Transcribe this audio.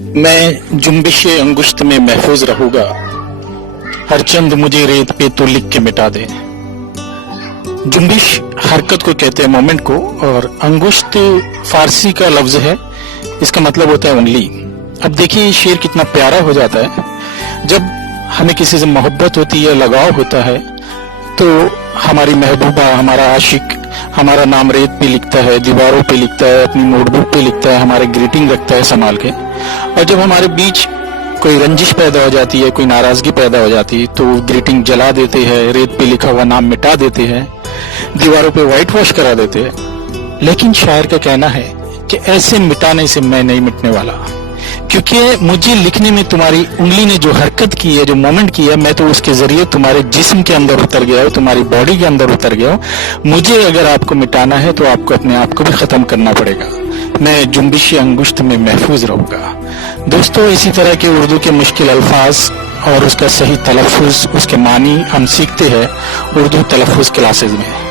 मैं जुम्बिश अंगुश्त में महफूज रहूंगा, हर चंद मुझे रेत पे तो लिख के मिटा दे। जुम्बिश हरकत को कहते हैं, मोमेंट को, और अंगुश्त फारसी का लफ्ज है, इसका मतलब होता है उंगली। अब देखिए ये शेर कितना प्यारा हो जाता है। जब हमें किसी से मोहब्बत होती है, लगाव होता है, तो हमारी महबूबा, हमारा आशिक हमारा नाम रेत पे लिखता है, दीवारों पे लिखता है, अपनी नोटबुक पे लिखता है, हमारे ग्रीटिंग रखता है संभाल के। और जब हमारे बीच कोई रंजिश पैदा हो जाती है, कोई नाराजगी पैदा हो जाती है, तो ग्रीटिंग जला देते हैं, रेत पे लिखा हुआ नाम मिटा देते हैं, दीवारों पे व्हाइट वॉश करा देते हैं। लेकिन शायर का कहना है कि ऐसे मिटाने से मैं नहीं मिटने वाला, क्योंकि मुझे लिखने में तुम्हारी उंगली ने जो हरकत की है, जो मोमेंट किया, मैं तो उसके जरिए तुम्हारे जिस्म के अंदर उतर गया हूं, तुम्हारी बॉडी के अंदर उतर गया हूं। मुझे अगर आपको मिटाना है तो आपको अपने आप को भी खत्म करना पड़ेगा। मैं जुम्बिश अंगुश्त में महफूज रहूंगा। दोस्तों, इसी तरह के उर्दू के मुश्किल अल्फाज और उसका सही तलफ़ुज़, उसके मानी हम सीखते हैं उर्दू तलफ़ुज़ क्लासेज में।